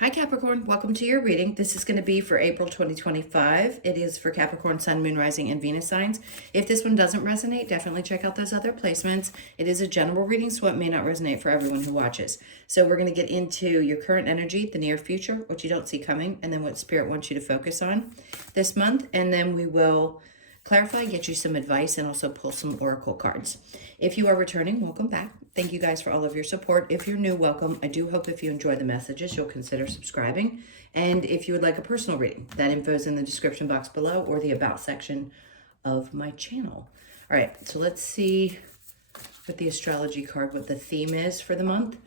Hi Capricorn, welcome to your reading. This is going to be for April 2025. It is for Capricorn, Sun, Moon, Rising, and Venus signs. If this one doesn't resonate, definitely check out those other placements. It is a general reading, so it may not resonate for everyone who watches. So we're going to get into your current energy, the near future, what you don't see coming, and then what Spirit wants you to focus on this month. And then we will clarify, get you some advice, and also pull some oracle cards. If you are returning, welcome back. Thank you guys for all of your support. If you're new, welcome. I do hope if you enjoy the messages, you'll consider subscribing. And if you would like a personal reading, that info is in the description box below or the about section of my channel. All right, so let's see with the astrology card what the theme is for the month.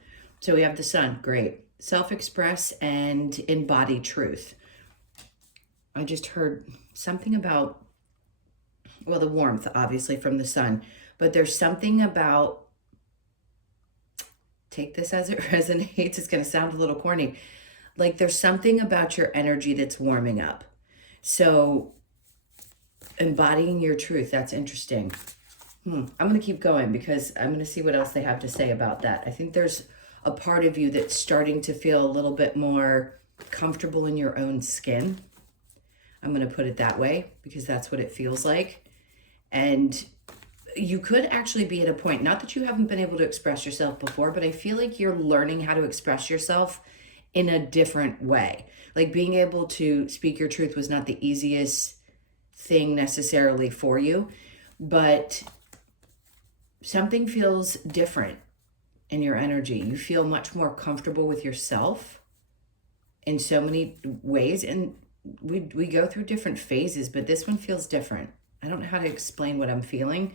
So we have the Sun, great. Self-express and embody truth. I just heard something about, well, the warmth, obviously, from the Sun, but there's something about, take this as it resonates, it's going to sound a little corny, like there's something about your energy that's warming up. So embodying your truth, that's interesting. I'm going to keep going because I'm going to see what else they have to say about that. I think there's a part of you that's starting to feel a little bit more comfortable in your own skin. I'm going to put it that way because that's what it feels like. And you could actually be at a point, not that you haven't been able to express yourself before, but I feel like you're learning how to express yourself in a different way. Like being able to speak your truth was not the easiest thing necessarily for you, but something feels different in your energy. You feel much more comfortable with yourself in so many ways. And we go through different phases, but this one feels different. I don't know how to explain what I'm feeling.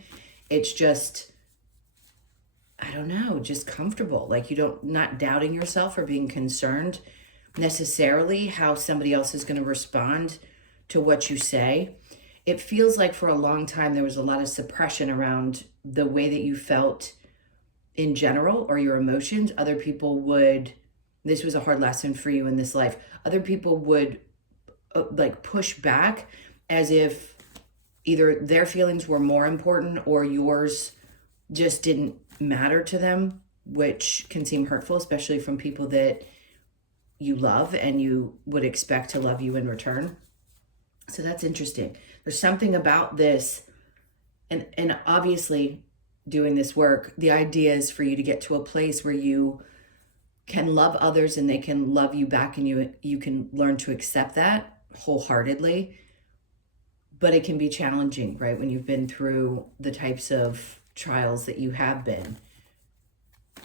It's just, I don't know, just comfortable. Like not doubting yourself or being concerned necessarily how somebody else is going to respond to what you say. It feels like for a long time there was a lot of suppression around the way that you felt in general or your emotions. Other people would, this was a hard lesson for you in this life, other people would like push back as if either their feelings were more important or yours just didn't matter to them, which can seem hurtful, especially from people that you love and you would expect to love you in return. So that's interesting. There's something about this, and obviously doing this work, the idea is for you to get to a place where you can love others and they can love you back, and you can learn to accept that wholeheartedly. But it can be challenging, right? When you've been through the types of trials that you have been.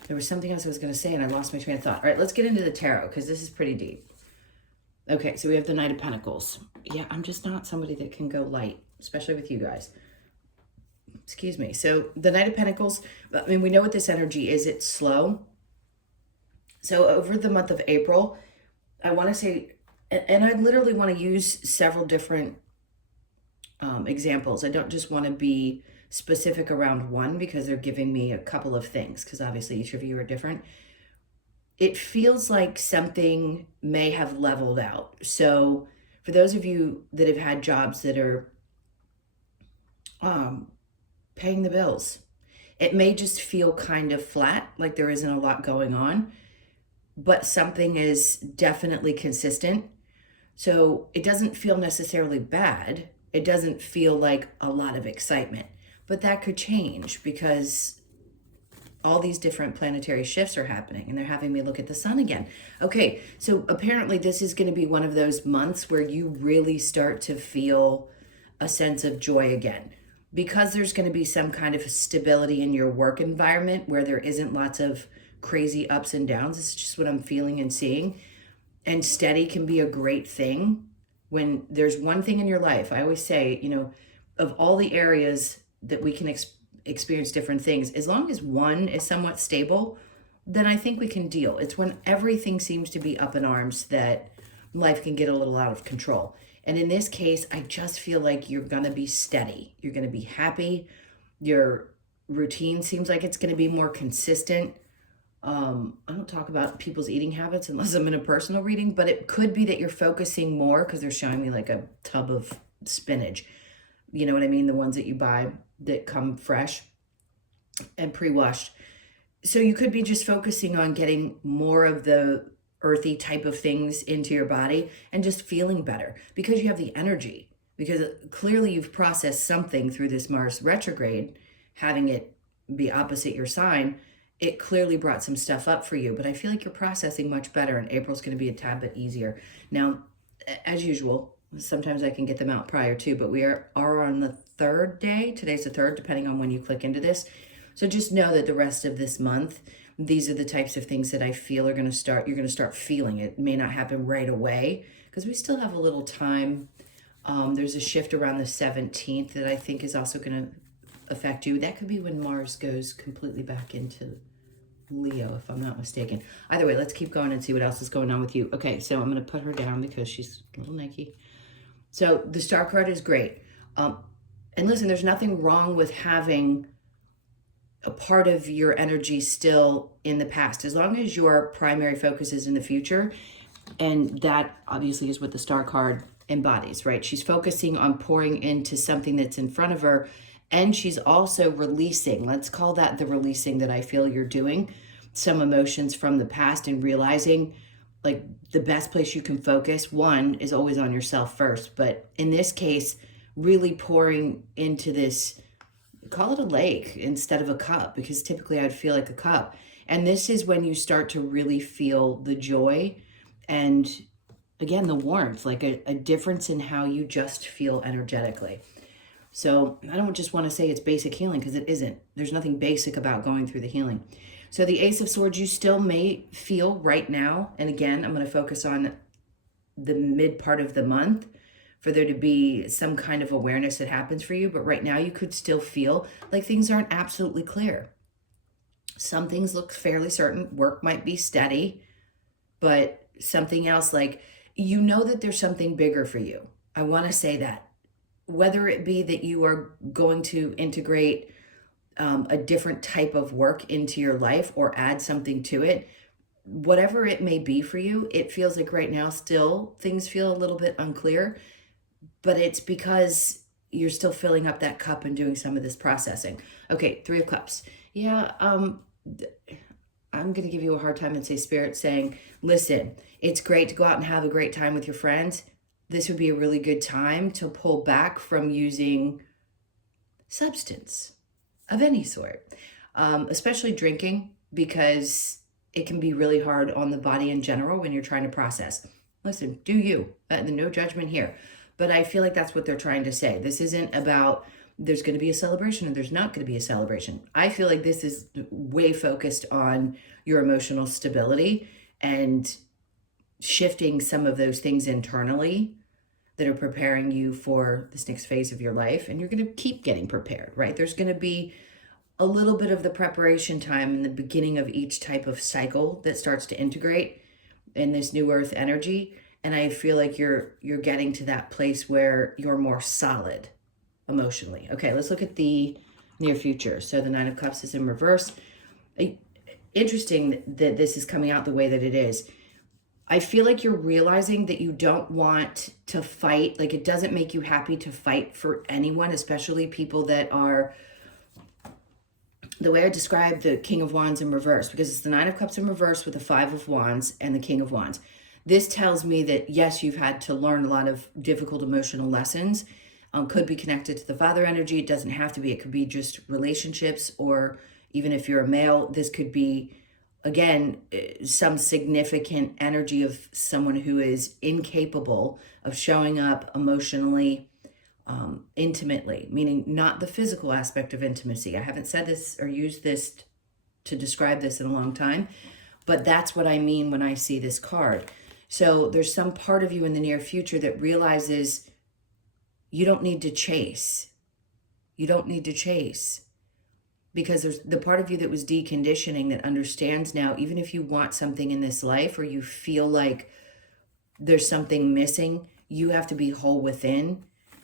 There was something else I was going to say and I lost my train of thought. All right, let's get into the tarot because this is pretty deep. Okay, so we have the Knight of Pentacles. Yeah, I'm just not somebody that can go light, especially with you guys. Excuse me. So the Knight of Pentacles, I mean, we know what this energy is. It's slow. So over the month of April, I want to say, and I literally want to use several different examples. I don't just want to be specific around one because they're giving me a couple of things because obviously each of you are different. It feels like something may have leveled out. So for those of you that have had jobs that are paying the bills, it may just feel kind of flat, like there isn't a lot going on, but something is definitely consistent. So it doesn't feel necessarily bad. It doesn't feel like a lot of excitement, but that could change because all these different planetary shifts are happening and they're having me look at the Sun again. Okay, so apparently this is going to be one of those months where you really start to feel a sense of joy again because there's going to be some kind of stability in your work environment where there isn't lots of crazy ups and downs. It's just what I'm feeling and seeing. And steady can be a great thing. When there's one thing in your life, I always say, you know, of all the areas that we can experience different things, as long as one is somewhat stable, then I think we can deal. It's when everything seems to be up in arms that life can get a little out of control. And in this case, I just feel like you're going to be steady. You're going to be happy. Your routine seems like it's going to be more consistent. I don't talk about people's eating habits unless I'm in a personal reading, but it could be that you're focusing more because they're showing me like a tub of spinach. You know what I mean? The ones that you buy that come fresh and pre-washed. So you could be just focusing on getting more of the earthy type of things into your body and just feeling better because you have the energy. Because clearly you've processed something through this Mars retrograde, having it be opposite your sign. It clearly brought some stuff up for you, but I feel like you're processing much better, and April's going to be a tad bit easier. Now, as usual, sometimes I can get them out prior too, but we are on the third day. Today's the third, depending on when you click into this. So just know that the rest of this month, these are the types of things that I feel are going to start, you're going to start feeling. It may not happen right away because we still have a little time. There's a shift around the 17th that I think is also going to affect you. That could be when Mars goes completely back into Leo, if I'm not mistaken. Either way, let's keep going and see what else is going on with you. Okay, so I'm going to put her down because she's a little Nike. So the star card is great. And listen, there's nothing wrong with having a part of your energy still in the past, as long as your primary focus is in the future. And that obviously is what the star card embodies, right? She's focusing on pouring into something that's in front of her, and she's also releasing, let's call that the releasing that I feel you're doing, some emotions from the past, and realizing like the best place you can focus, one, is always on yourself first. But in this case, really pouring into this, call it a lake instead of a cup, because typically I'd feel like a cup. And this is when you start to really feel the joy and, again, the warmth, like a difference in how you just feel energetically. So I don't just want to say it's basic healing, because it isn't. There's nothing basic about going through the healing. So the Ace of Swords, you still may feel right now, and again, I'm going to focus on the mid part of the month for there to be some kind of awareness that happens for you. But right now you could still feel like things aren't absolutely clear. Some things look fairly certain. Work might be steady, but something else, like, you know that there's something bigger for you. I want to say that. Whether it be that you are going to integrate a different type of work into your life or add something to it, whatever it may be for you, it feels like right now still things feel a little bit unclear, but it's because you're still filling up that cup and doing some of this processing. Okay, Three of Cups. Yeah, I'm going to give you a hard time and say Spirit saying, listen, it's great to go out and have a great time with your friends. This would be a really good time to pull back from using substance of any sort, especially drinking, because it can be really hard on the body in general when you're trying to process. Listen, do you, no judgment here. But I feel like that's what they're trying to say. This isn't about there's going to be a celebration or there's not going to be a celebration. I feel like this is way focused on your emotional stability and shifting some of those things internally that are preparing you for this next phase of your life. And you're going to keep getting prepared, right? There's going to be a little bit of the preparation time in the beginning of each type of cycle that starts to integrate in this new earth energy. And I feel like you're getting to that place where you're more solid emotionally. Okay, let's look at the near future. So the Nine of Cups is in reverse. Interesting that this is coming out the way that it is. I feel like you're realizing that you don't want to fight. Like, it doesn't make you happy to fight for anyone, especially people that are, the way I describe the King of Wands in reverse, because it's the Nine of Cups in reverse with the Five of Wands and the King of Wands. This tells me that, yes, you've had to learn a lot of difficult emotional lessons. Could be connected to the father energy. It doesn't have to be. It could be just relationships, or even if you're a male, this could be, again, some significant energy of someone who is incapable of showing up emotionally, intimately, meaning not the physical aspect of intimacy. I haven't said this or used this to describe this in a long time, but that's what I mean when I see this card. So there's some part of you in the near future that realizes you don't need to chase. You don't need to chase. Because there's the part of you that was deconditioning that understands now, even if you want something in this life or you feel like there's something missing, you have to be whole within,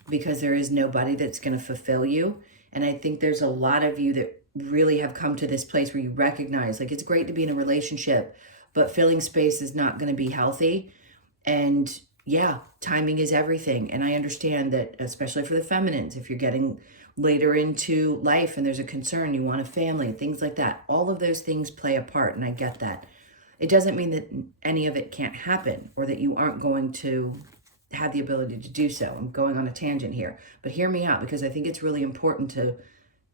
because there is nobody that's going to fulfill you. And I think there's a lot of you that really have come to this place where you recognize, like, it's great to be in a relationship, but filling space is not going to be healthy. And yeah, timing is everything. And I understand that, especially for the feminines, if you're getting later into life and there's a concern, you want a family, things like that, all of those things play a part, and I get that. It doesn't mean that any of it can't happen or that you aren't going to have the ability to do so. I'm going on a tangent here, but hear me out, because I think it's really important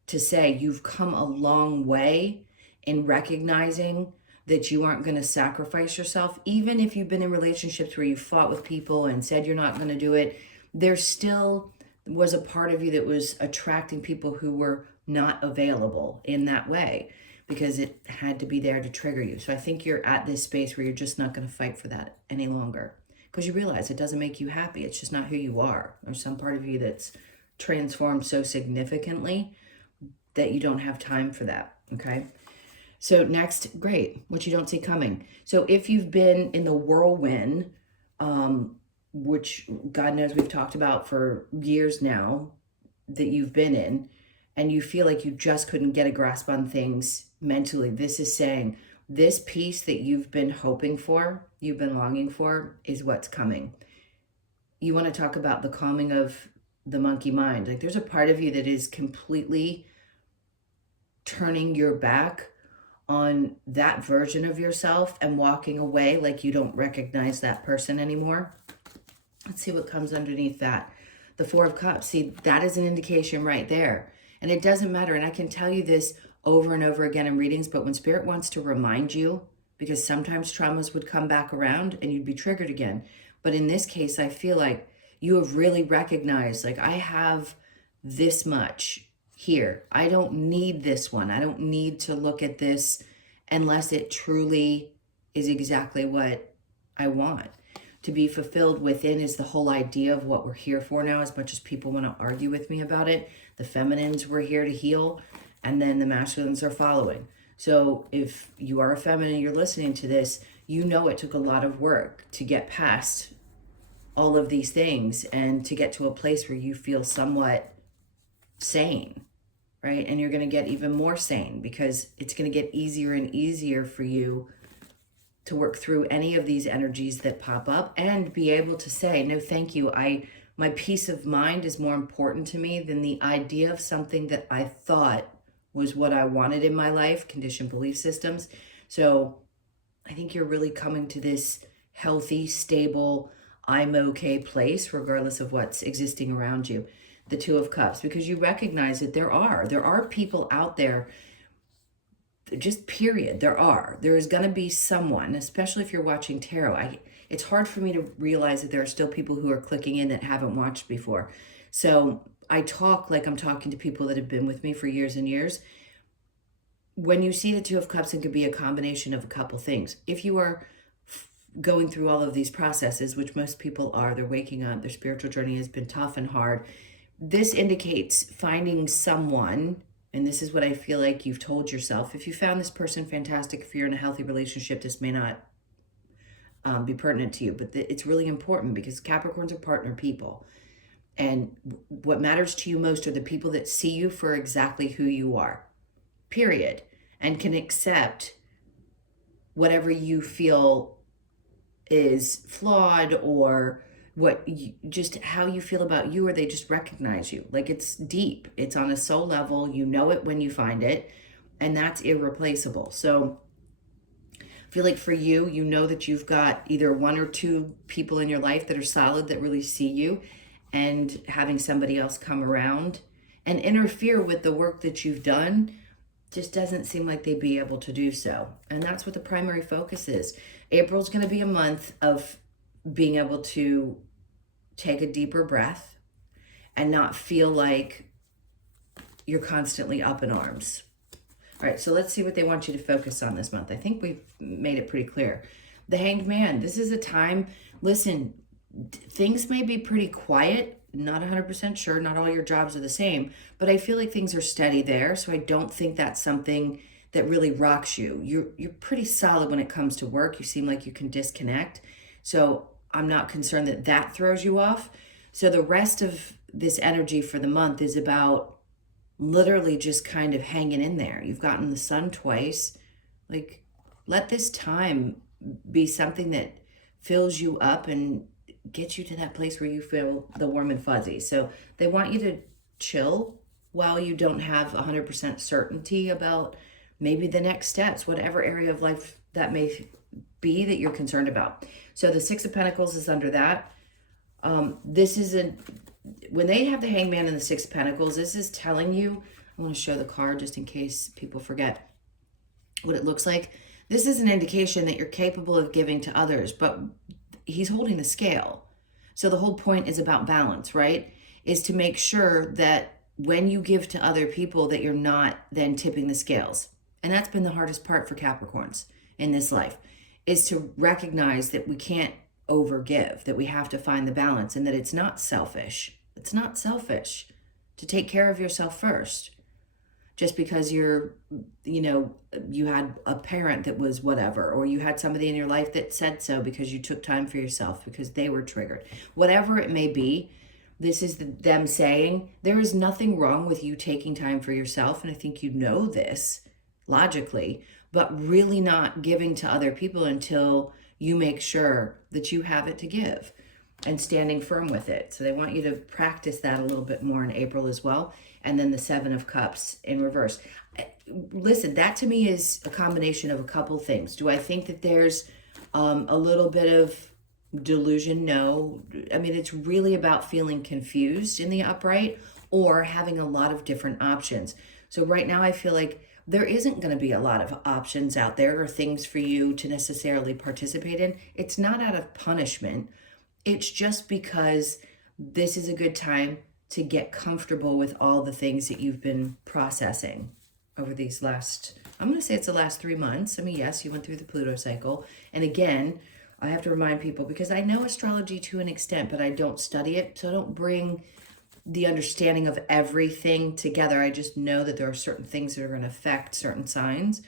to say you've come a long way in recognizing that you aren't going to sacrifice yourself. Even if you've been in relationships where you fought with people and said you're not going to do it, there still was a part of you that was attracting people who were not available in that way, because it had to be there to trigger you. So I think you're at this space where you're just not going to fight for that any longer, because you realize it doesn't make you happy. It's just not who you are. There's some part of you that's transformed so significantly that you don't have time for that, okay? So next, great, what you don't see coming. So if you've been in the whirlwind, which God knows we've talked about for years now that you've been in, and you feel like you just couldn't get a grasp on things mentally, this is saying this peace that you've been hoping for, you've been longing for, is what's coming. You want to talk about the calming of the monkey mind. Like, there's a part of you that is completely turning your back on that version of yourself and walking away like you don't recognize that person anymore. Let's see what comes underneath that. The Four of Cups. See, that is an indication right there. And it doesn't matter. And I can tell you this over and over again in readings, but when Spirit wants to remind you, because sometimes traumas would come back around and you'd be triggered again. But in this case, I feel like you have really recognized, like, I have this much here. I don't need this one. I don't need to look at this unless it truly is exactly what I want. To be fulfilled within is the whole idea of what we're here for now, as much as people want to argue with me about it. The feminines were here to heal, and then the masculines are following. So if you are a feminine, you're listening to this, you know it took a lot of work to get past all of these things and to get to a place where you feel somewhat sane, right? And you're going to get even more sane, because it's going to get easier and easier for you to work through any of these energies that pop up and be able to say, no, thank you. My peace of mind is more important to me than the idea of something that I thought was what I wanted in my life, conditioned belief systems. So I think you're really coming to this healthy, stable, I'm okay place, regardless of what's existing around you. The Two of Cups, because you recognize that there are people out there, just period. There is going to be someone, especially if you're watching tarot. It's hard for me to realize that there are still people who are clicking in that haven't watched before. So I talk like I'm talking to people that have been with me for years and years. When you see the Two of Cups, it could be a combination of a couple things. If you are going through all of these processes, which most people are, they're waking up, their spiritual journey has been tough and hard. This indicates finding someone, and this is what I feel like you've told yourself. If you found this person, fantastic. If you're in a healthy relationship, this may not be pertinent to you, but it's really important, because Capricorns are partner people. And what matters to you most are the people that see you for exactly who you are, period, and can accept whatever you feel is flawed, or just how you feel about you, or they just recognize you. Like, it's deep. It's on a soul level. You know it when you find it, and that's irreplaceable. So I feel like for you, you know that you've got either one or two people in your life that are solid, that really see you, and having somebody else come around and interfere with the work that you've done just doesn't seem like they'd be able to do so. And that's what the primary focus is. April's going to be a month of being able to take a deeper breath and not feel like you're constantly up in arms. All right, so let's see what they want you to focus on this month. I think we've made it pretty clear. The Hanged Man, this is a time, listen, things may be pretty quiet, not 100% sure, not all your jobs are the same, but I feel like things are steady there, so I don't think that's something that really rocks you. You're pretty solid when it comes to work. You seem like you can disconnect, so I'm not concerned that that throws you off. So the rest of this energy for the month is about literally just kind of hanging in there. You've gotten the sun twice. Like, let this time be something that fills you up and gets you to that place where you feel the warm and fuzzy. So they want you to chill while you don't have 100% certainty about maybe the next steps, whatever area of life that may be that you're concerned about. So the Six of Pentacles is under that. This isn't, when they have the Hangman and the Six of Pentacles, this is telling you, I want to show the card just in case people forget what it looks like. This is an indication that you're capable of giving to others, but he's holding the scale. So the whole point is about balance, right? Is to make sure that when you give to other people that you're not then tipping the scales. And that's been the hardest part for Capricorns in this life, is to recognize that we can't overgive, that we have to find the balance, and that it's not selfish. It's not selfish to take care of yourself first. Just because you're, you know, you had a parent that was whatever, or you had somebody in your life that said so because you took time for yourself, because they were triggered. Whatever it may be, this is them saying there is nothing wrong with you taking time for yourself. And I think you know this logically, but really not giving to other people until you make sure that you have it to give and standing firm with it. So they want you to practice that a little bit more in April as well. And then the Seven of Cups in reverse. Listen, that to me is a combination of a couple things. Do I think that there's a little bit of delusion? No. I mean, it's really about feeling confused in the upright or having a lot of different options. So right now I feel like there isn't going to be a lot of options out there or things for you to necessarily participate in. It's not out of punishment. It's just because this is a good time to get comfortable with all the things that you've been processing over these last, I'm going to say it's the last 3 months. I mean, yes, you went through the Pluto cycle. And again, I have to remind people, because I know astrology to an extent, but I don't study it. So I don't bring the understanding of everything together. I just know that there are certain things that are going to affect certain signs.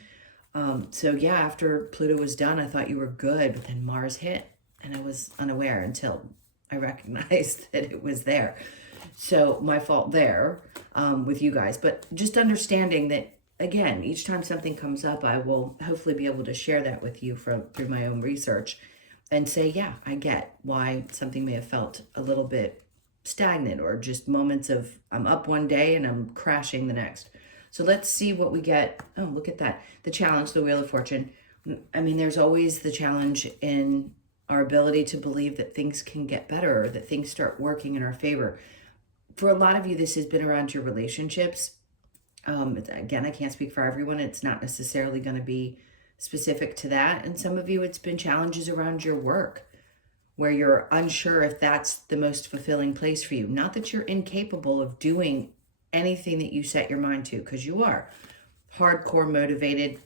So yeah, after Pluto was done, I thought you were good, but then Mars hit and I was unaware until I recognized that it was there. So my fault there with you guys, but just understanding that, again, each time something comes up, I will hopefully be able to share that with you through my own research and say, yeah, I get why something may have felt a little bit stagnant, or just moments of I'm up one day and I'm crashing the next. So let's see what we get. Oh, look at that. The challenge, the Wheel of Fortune. I mean, there's always the challenge in our ability to believe that things can get better, or that things start working in our favor. For a lot of you, this has been around your relationships. Again, I can't speak for everyone. It's not necessarily going to be specific to that. And some of you, it's been challenges around your work, where you're unsure if that's the most fulfilling place for you. Not that you're incapable of doing anything that you set your mind to, because you are hardcore motivated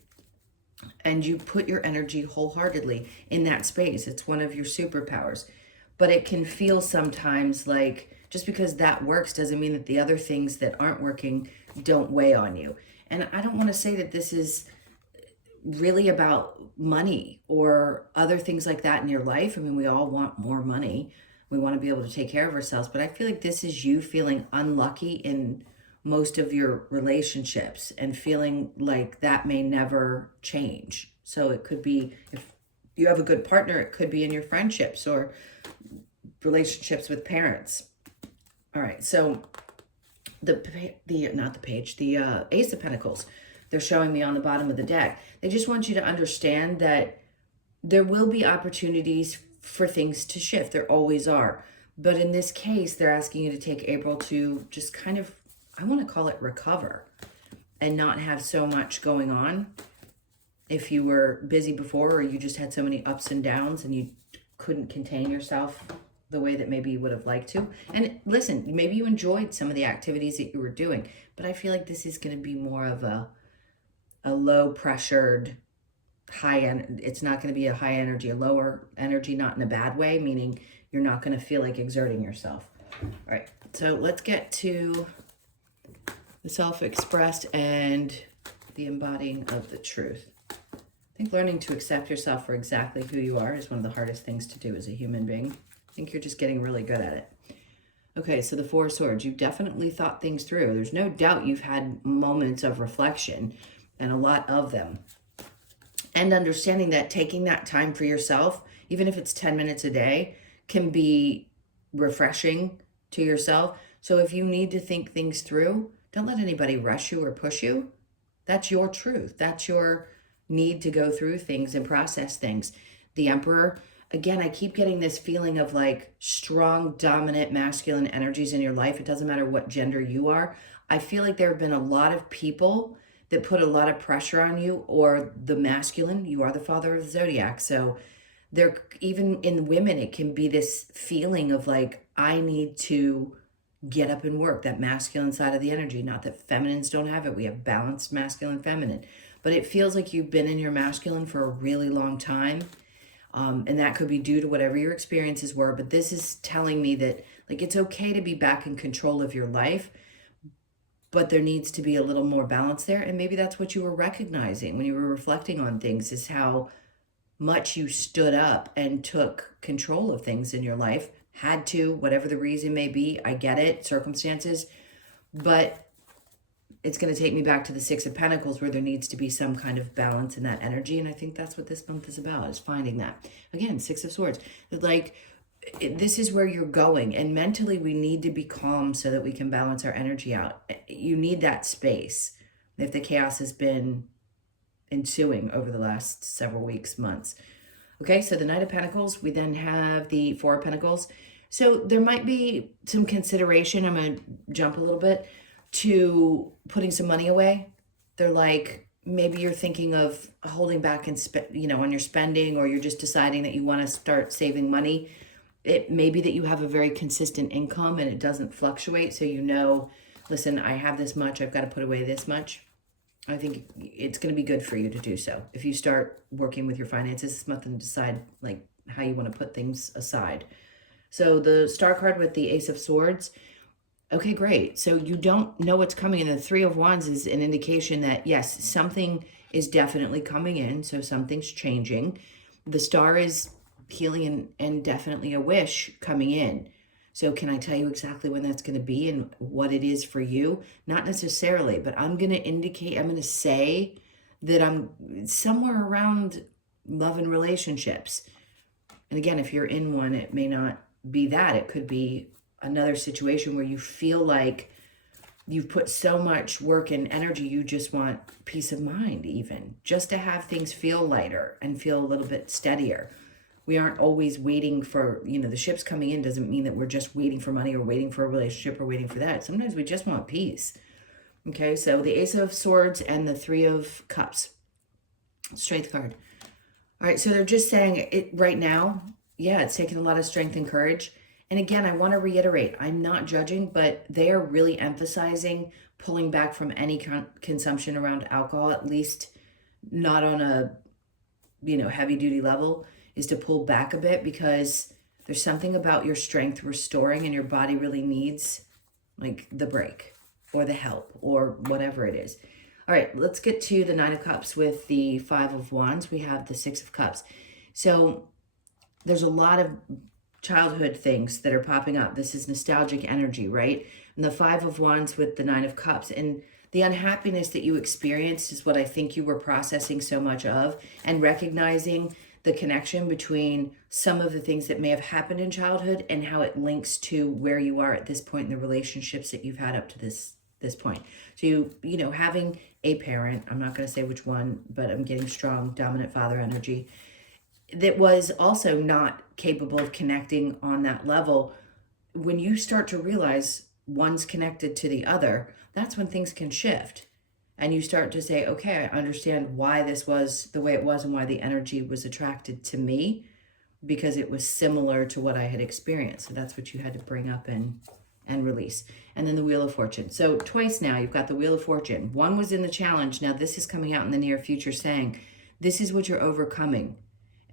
and you put your energy wholeheartedly in that space. It's one of your superpowers. But it can feel sometimes like just because that works doesn't mean that the other things that aren't working don't weigh on you. And I don't want to say that this is really about money or other things like that in your life. I mean, we all want more money. We want to be able to take care of ourselves. But I feel like this is you feeling unlucky in most of your relationships and feeling like that may never change. So it could be, if you have a good partner, it could be in your friendships or relationships with parents. All right, so the Ace of Pentacles, they're showing me on the bottom of the deck. They just want you to understand that there will be opportunities for things to shift. There always are. But in this case, they're asking you to take April to just kind of, I want to call it recover, and not have so much going on. If you were busy before, or you just had so many ups and downs and you couldn't contain yourself the way that maybe you would have liked to. And listen, maybe you enjoyed some of the activities that you were doing, but I feel like this is going to be more of a low pressured, it's not going to be a high energy, a lower energy, not in a bad way, meaning you're not going to feel like exerting yourself. All right, so let's get to the self-expressed and the embodying of the truth. I think learning to accept yourself for exactly who you are is one of the hardest things to do as a human being. I think you're just getting really good at it. Okay, so the Four of Swords, you've definitely thought things through. There's no doubt you've had moments of reflection, and a lot of them. And understanding that taking that time for yourself, even if it's 10 minutes a day, can be refreshing to yourself. So if you need to think things through, don't let anybody rush you or push you. That's your truth. That's your need to go through things and process things. the Emperor. Again, I keep getting this feeling of like strong, dominant, masculine energies in your life. It doesn't matter what gender you are. I feel like there have been a lot of people that put a lot of pressure on you, or the masculine. You are the father of the zodiac. So there, even in women, it can be this feeling of like, I need to get up and work, that masculine side of the energy. Not that feminines don't have it. We have balanced masculine, feminine. But it feels like you've been in your masculine for a really long time. And that could be due to whatever your experiences were. But this is telling me that like it's okay to be back in control of your life, but there needs to be a little more balance there. And maybe that's what you were recognizing when you were reflecting on things, is how much you stood up and took control of things in your life. Had to, whatever the reason may be. I get it, circumstances. But it's going to take me back to the Six of Pentacles, where there needs to be some kind of balance in that energy. And I think that's what this month is about, is finding that. Again, Six of Swords. Like, this is where you're going. And mentally, we need to be calm so that we can balance our energy out. You need that space if the chaos has been ensuing over the last several weeks, months. Okay, so the Knight of Pentacles. We then have the Four of Pentacles. So there might be some consideration. I'm going to jump a little bit to putting some money away. They're like, maybe you're thinking of holding back and on your spending, or you're just deciding that you want to start saving money. It may be that you have a very consistent income and it doesn't fluctuate. So listen, I have this much, I've got to put away this much. I think it's going to be good for you to do so. If you start working with your finances this month and decide like how you want to put things aside. So the Star card with the Ace of Swords. Okay, great. So you don't know what's coming. And the Three of Wands is an indication that, yes, something is definitely coming in. So something's changing. The Star is healing and definitely a wish coming in. So can I tell you exactly when that's going to be and what it is for you? Not necessarily, but I'm going to say that I'm somewhere around love and relationships. And again, if you're in one, it may not be that. It could be another situation where you feel like you've put so much work and energy, you just want peace of mind, even just to have things feel lighter and feel a little bit steadier. We aren't always waiting for, the ships coming in doesn't mean that we're just waiting for money or waiting for a relationship or waiting for that. Sometimes we just want peace. Okay, so the Ace of Swords and the Three of Cups. Strength card. All right, so they're just saying it right now. Yeah, it's taking a lot of strength and courage. And again, I want to reiterate, I'm not judging, but they are really emphasizing pulling back from any consumption around alcohol, at least not on a, heavy duty level, is to pull back a bit, because there's something about your strength restoring and your body really needs like the break or the help or whatever it is. All right, let's get to the Nine of Cups with the Five of Wands. We have the Six of Cups. So there's a lot of childhood things that are popping up. This is nostalgic energy, right? And the Five of Wands with the Nine of Cups. And the unhappiness that you experienced is what I think you were processing so much of, and recognizing the connection between some of the things that may have happened in childhood and how it links to where you are at this point in the relationships that you've had up to this point. So having a parent, I'm not going to say which one, but I'm getting strong, dominant father energy, that was also not capable of connecting on that level. When you start to realize one's connected to the other, that's when things can shift. And you start to say, okay, I understand why this was the way it was and why the energy was attracted to me, because it was similar to what I had experienced. So that's what you had to bring up and release. And then the Wheel of Fortune. So twice now you've got the Wheel of Fortune. One was in the challenge. Now this is coming out in the near future saying, this is what you're overcoming.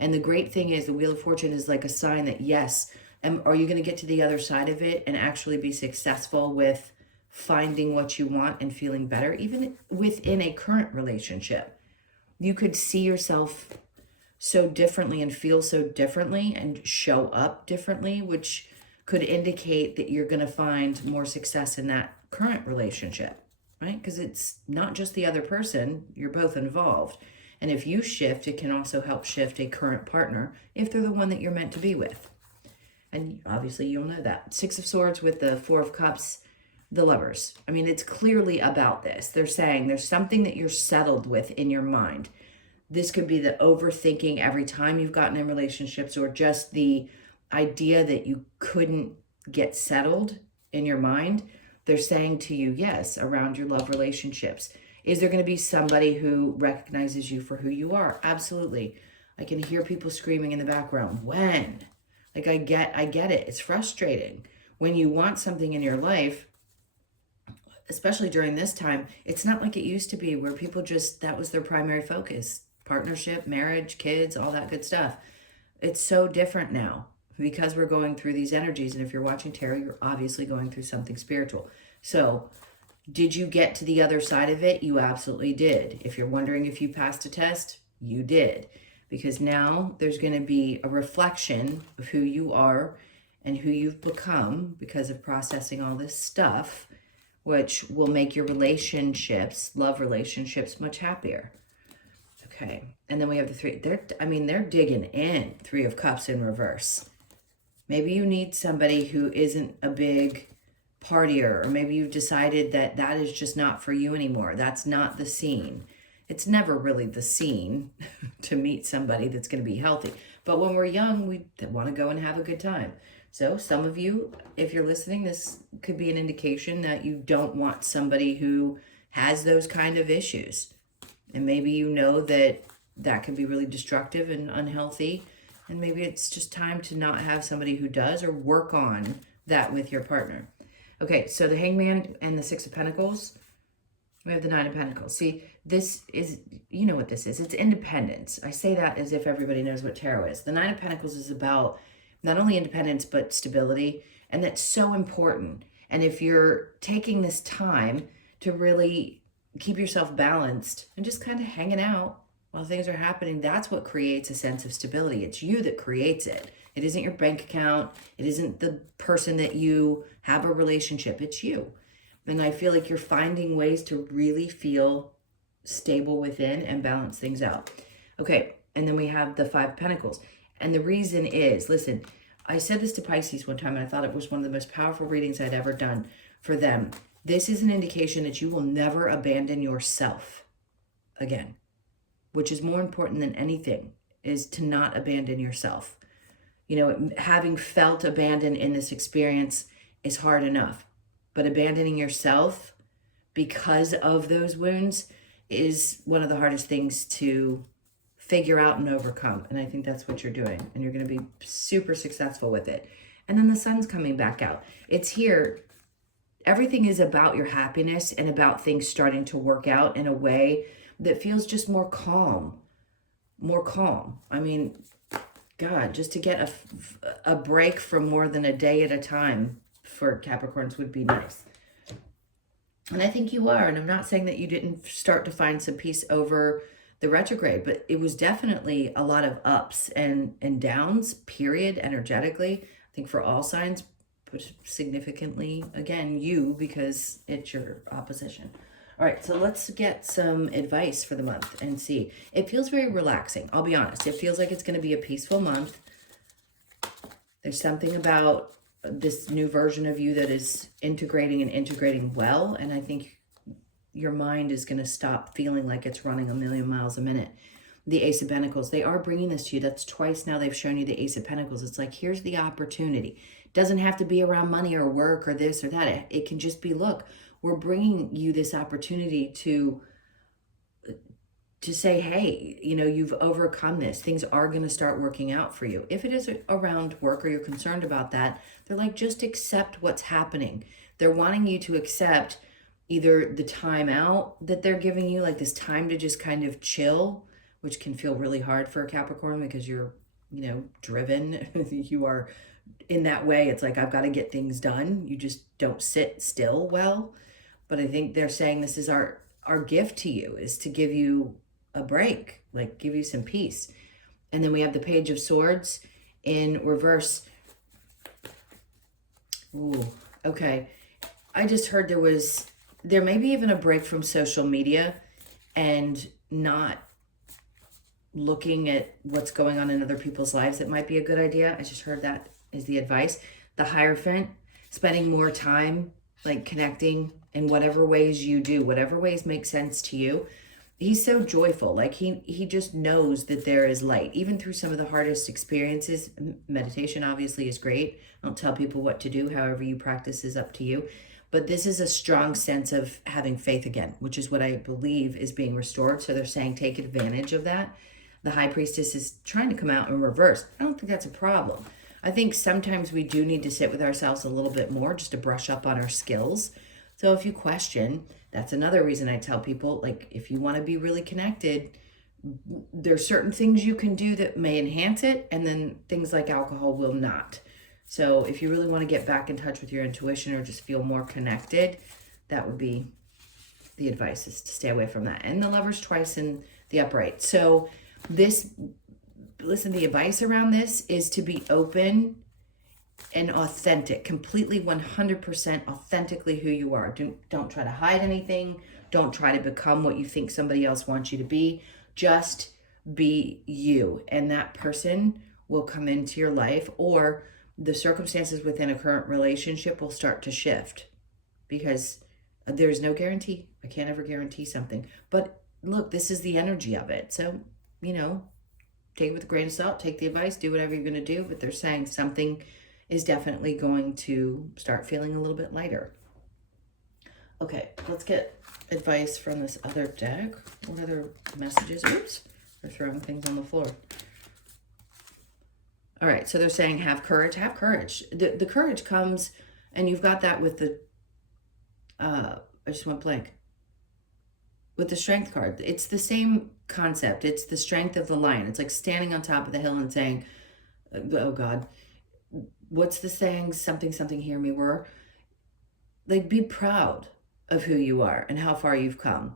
And the great thing is the Wheel of Fortune is like a sign that, yes, are you going to get to the other side of it and actually be successful with finding what you want and feeling better, even within a current relationship? You could see yourself so differently and feel so differently and show up differently, which could indicate that you're going to find more success in that current relationship, right? Because it's not just the other person, you're both involved. And if you shift, it can also help shift a current partner if they're the one that you're meant to be with. And obviously you'll know that. Six of Swords with the Four of Cups, the Lovers. I mean, it's clearly about this. They're saying there's something that you're settled with in your mind This could be the overthinking every time you've gotten in relationships, or just the idea that you couldn't get settled in your mind. They're saying to you, yes, around your love relationships. Is there going to be somebody who recognizes you for who you are? Absolutely. I can hear people screaming in the background. When? Like, I get it. It's frustrating. When you want something in your life, especially during this time, it's not like it used to be where people just, that was their primary focus. Partnership, marriage, kids, all that good stuff. It's so different now because we're going through these energies. And if you're watching tarot, you're obviously going through something spiritual. So did you get to the other side of it? You absolutely did. If you're wondering if you passed a test, you did. Because now there's going to be a reflection of who you are and who you've become because of processing all this stuff, which will make your relationships, love relationships, much happier. Okay, and then we have the three. They're digging in. Three of Cups in reverse. Maybe you need somebody who isn't a big partier, or maybe you've decided that that is just not for you anymore. That's not the scene. It's never really the scene to meet somebody that's going to be healthy. But when we're young, we want to go and have a good time. So some of you, if you're listening, this could be an indication that you don't want somebody who has those kind of issues. And maybe you know that that can be really destructive and unhealthy. And maybe it's just time to not have somebody who does, or work on that with your partner. Okay, so the Hangman and the Six of Pentacles. We have the Nine of Pentacles. See, this is, you know what this is. It's independence. I say that as if everybody knows what tarot is. The Nine of Pentacles is about not only independence, but stability. And that's so important. And if you're taking this time to really keep yourself balanced and just kind of hanging out while things are happening, that's what creates a sense of stability. It's you that creates it. It isn't your bank account. It isn't the person that you have a relationship. It's you. And I feel like you're finding ways to really feel stable within and balance things out. Okay, and then we have the Five of Pentacles. And the reason is, listen, I said this to Pisces one time, and I thought it was one of the most powerful readings I'd ever done for them. This is an indication that you will never abandon yourself again, which is more important than anything, is to not abandon yourself. You know, having felt abandoned in this experience is hard enough. But abandoning yourself because of those wounds is one of the hardest things to figure out and overcome. And I think that's what you're doing. And you're going to be super successful with it. And then the sun's coming back out. It's here. Everything is about your happiness and about things starting to work out in a way that feels just more calm. More calm. I mean, God, just to get a break from more than a day at a time for Capricorns would be nice. And I think you are. And I'm not saying that you didn't start to find some peace over the retrograde, but it was definitely a lot of ups and downs, period, energetically. I think for all signs, but significantly, again, you, because it's your opposition. All right, so let's get some advice for the month and see. It feels very relaxing. I'll be honest. It feels like it's going to be a peaceful month. There's something about this new version of you that is integrating well. And I think your mind is going to stop feeling like it's running a million miles a minute. The Ace of Pentacles, they are bringing this to you. That's twice now they've shown you the Ace of Pentacles. It's like, here's the opportunity. It doesn't have to be around money or work or this or that. It can just be, look, we're bringing you this opportunity to say, hey, you know, you've overcome this. Things are going to start working out for you. If it is around work or you're concerned about that, they're like, just accept what's happening. They're wanting you to accept either the time out that they're giving you, like this time to just kind of chill, which can feel really hard for a Capricorn because you're, you know, driven. You are in that way. It's like, I've got to get things done. You just don't sit still well. But I think they're saying this is our gift to you, is to give you a break, like give you some peace. And then we have the Page of Swords in reverse. Ooh, okay. I just heard there may be even a break from social media and not looking at what's going on in other people's lives. It might be a good idea. I just heard that is the advice. The Hierophant, spending more time like connecting in whatever ways you do, whatever ways make sense to you. he's so joyful. Like he just knows that there is light, even through some of the hardest experiences. Meditation obviously is great. I don't tell people what to do. However you practice is up to you. But this is a strong sense of having faith again, which is what I believe is being restored. So they're saying take advantage of that. The High Priestess is trying to come out in reverse. I don't think that's a problem. I think sometimes we do need to sit with ourselves a little bit more just to brush up on our skills. So if you question, that's another reason I tell people, like, if you want to be really connected, there's certain things you can do that may enhance it, and then things like alcohol will not. So if you really want to get back in touch with your intuition or just feel more connected, that would be the advice, is to stay away from that. And the Lovers twice in the upright. So listen, the advice around this is to be open and authentic, completely 100% authentically who you are. Don't try to hide anything. Don't try to become what you think somebody else wants you to be. Just be you, and that person will come into your life, or the circumstances within a current relationship will start to shift, because there's no guarantee. I can't ever guarantee something, but look, this is the energy of it. So, take it with a grain of salt, take the advice, do whatever you're going to do, but they're saying something is definitely going to start feeling a little bit lighter. Okay, let's get advice from this other deck. What other messages? Oops, they're throwing things on the floor. All right, so they're saying have courage, have courage. The courage comes, and you've got that with the, I just went blank. With the Strength card, it's the same concept. It's the strength of the lion. It's like standing on top of the hill and saying, oh God, what's the saying? Something, hear me roar. Like, be proud of who you are and how far you've come.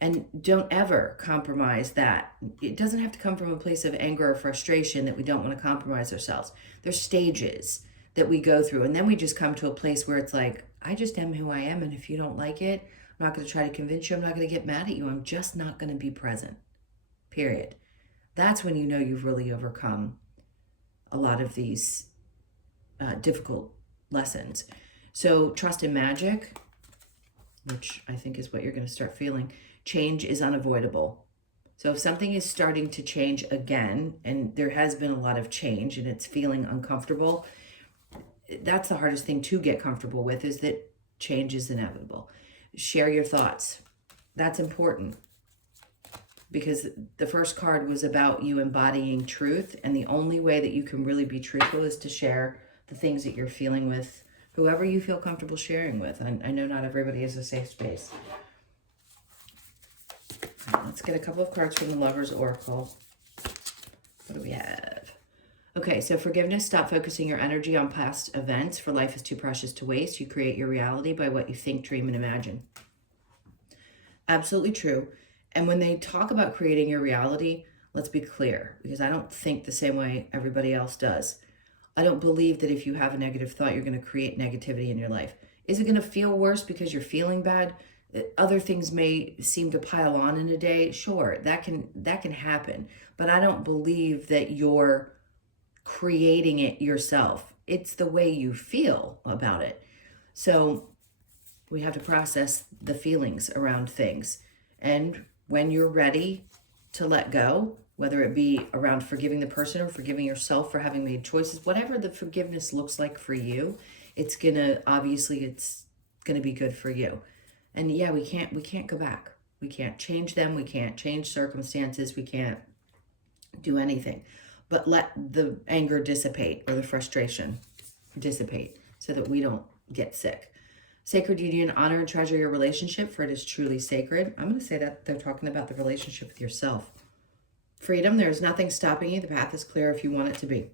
And don't ever compromise that. It doesn't have to come from a place of anger or frustration that we don't want to compromise ourselves. There's stages that we go through, and then we just come to a place where it's like, I just am who I am, and if you don't like it, I'm not going to try to convince you. I'm not going to get mad at you. I'm just not going to be present. Period. That's when you know you've really overcome a lot of these difficult lessons. So trust in magic, which I think is what you're going to start feeling. Change is unavoidable. So if something is starting to change again, and there has been a lot of change and it's feeling uncomfortable, that's the hardest thing to get comfortable with, is that change is inevitable. Share your thoughts. That's important, because the first card was about you embodying truth, and the only way that you can really be truthful is to share the things that you're feeling with whoever you feel comfortable sharing with. I know not everybody is a safe space. All right, let's get a couple of cards from the Lovers Oracle. What do we have? Okay, so forgiveness. Stop focusing your energy on past events, for life is too precious to waste. You create your reality by what you think, dream, and imagine. Absolutely true. And when they talk about creating your reality, let's be clear, because I don't think the same way everybody else does. I don't believe that if you have a negative thought, you're going to create negativity in your life. Is it going to feel worse because you're feeling bad? Other things may seem to pile on in a day. Sure, that can happen. But I don't believe that you're creating it yourself. It's the way you feel about it. So we have to process the feelings around things. And when you're ready to let go, whether it be around forgiving the person or forgiving yourself for having made choices, whatever the forgiveness looks like for you, it's gonna be good for you. And yeah, we can't go back. We can't change them. We can't change circumstances. We can't do anything. But let the anger dissipate, or the frustration dissipate, so that we don't get sick. Sacred union, honor and treasure your relationship, for it is truly sacred. I'm going to say that they're talking about the relationship with yourself. Freedom, there is nothing stopping you. The path is clear if you want it to be.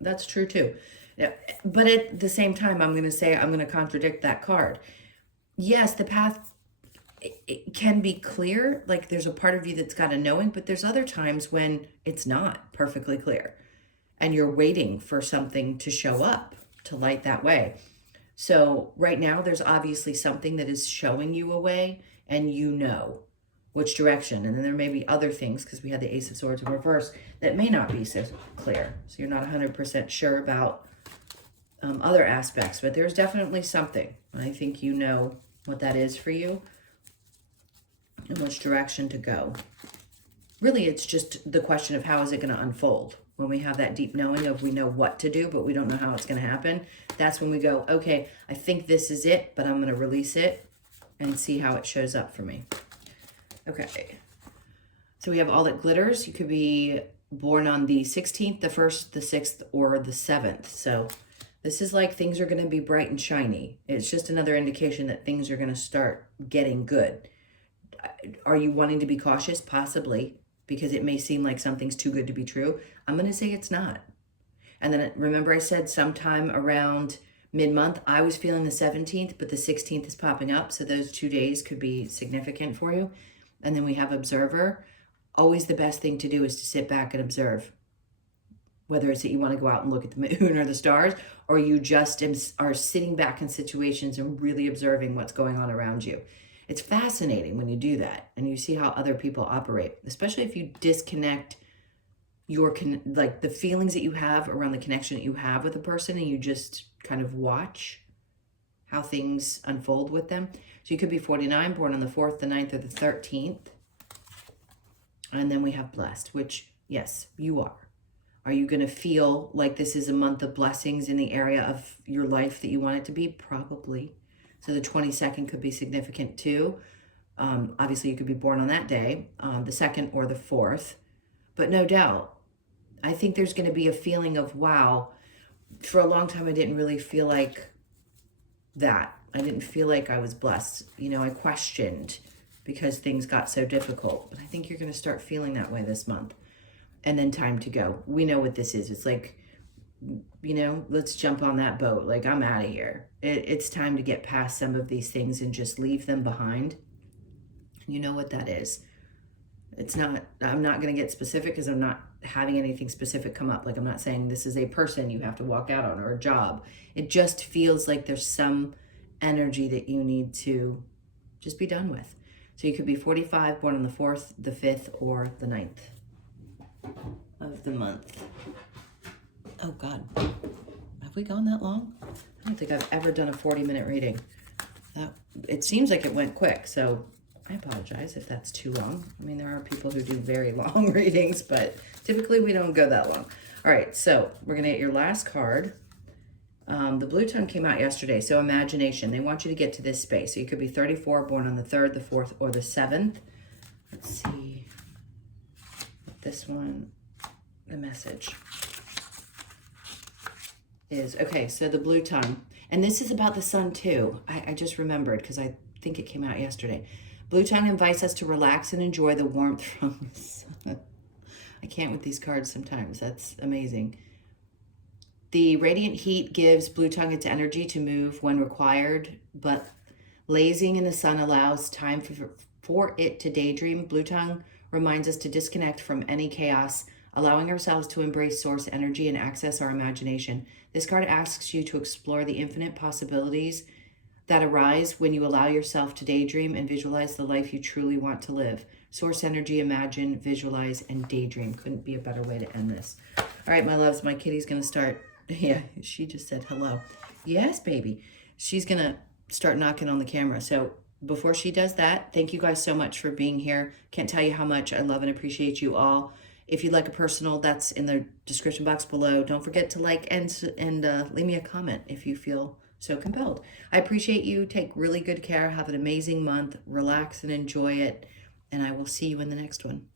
That's true too. But at the same time, I'm going to contradict that card. Yes, the path, it can be clear. Like, there's a part of you that's got a knowing, but there's other times when it's not perfectly clear, and you're waiting for something to show up to light that way. So right now, there's obviously something that is showing you a way, and you know which direction. And then there may be other things, because we had the Ace of Swords in reverse, that may not be so clear. So you're not 100% sure about other aspects, but there's definitely something. And I think you know what that is for you. and which direction to go. Really, it's just the question of how is it going to unfold. When we have that deep knowing of we know what to do, but we don't know how it's going to happen, that's when we go, okay, I think this is it, but I'm going to release it and see how it shows up for me. Okay. So we have all that glitters. You could be born on the 16th, the 1st, the 6th, or the 7th. So this is like things are going to be bright and shiny. It's just another indication that things are going to start getting good. Are you wanting to be cautious? Possibly, because it may seem like something's too good to be true. I'm going to say it's not. And then remember I said sometime around mid-month, I was feeling the 17th, but the 16th is popping up. So those 2 days could be significant for you. And then we have observer. Always the best thing to do is to sit back and observe. Whether it's that you want to go out and look at the moon or the stars, or you just are sitting back in situations and really observing what's going on around you. It's fascinating when you do that and you see how other people operate, especially if you disconnect like the feelings that you have around the connection that you have with a person, and you just kind of watch how things unfold with them. So you could be 49, born on the 4th, the 9th, or the 13th. And then we have blessed, which, yes, you are. Are you going to feel like this is a month of blessings in the area of your life that you want it to be? Probably. So the 22nd could be significant too. Obviously, you could be born on that day, the 2nd or the 4th. But no doubt, I think there's going to be a feeling of, wow, for a long time I didn't really feel like that. I didn't feel like I was blessed. You know, I questioned because things got so difficult. But I think you're going to start feeling that way this month. And then time to go. We know what this is. It's like, you know, let's jump on that boat. Like, I'm out of here. It's time to get past some of these things and just leave them behind. You know what that is. It's not, I'm not going to get specific because I'm not having anything specific come up. Like, I'm not saying this is a person you have to walk out on or a job. It just feels like there's some energy that you need to just be done with. So you could be 45, born on the 4th, the 5th, or the 9th of the month. Oh God, have we gone that long? I don't think I've ever done a 40-minute reading. It seems like it went quick, so I apologize if that's too long. I mean, there are people who do very long readings, but typically we don't go that long. All right, so we're gonna get your last card. The blue tongue came out yesterday, so imagination. They want you to get to this space. So you could be 34, born on the 3rd, the 4th, or the 7th. Let's see. This one, the message is, okay, so the blue tongue. And this is about the sun too. I just remembered because I think it came out yesterday. Blue tongue invites us to relax and enjoy the warmth from the sun. I can't with these cards sometimes. That's amazing. The radiant heat gives blue tongue its energy to move when required, but lazing in the sun allows time for it to daydream. Blue tongue reminds us to disconnect from any chaos, allowing ourselves to embrace source energy and access our imagination. This card asks you to explore the infinite possibilities that arise when you allow yourself to daydream and visualize the life you truly want to live. Source energy, imagine, visualize, and daydream. Couldn't be a better way to end this. All right, my loves, my kitty's going to start. Yeah, she just said hello. Yes, baby. She's going to start knocking on the camera. So before she does that, thank you guys so much for being here. Can't tell you how much I love and appreciate you all. If you'd like a personal, that's in the description box below. Don't forget to like and leave me a comment if you feel so compelled. I appreciate you. Take really good care. Have an amazing month. Relax and enjoy it. And I will see you in the next one.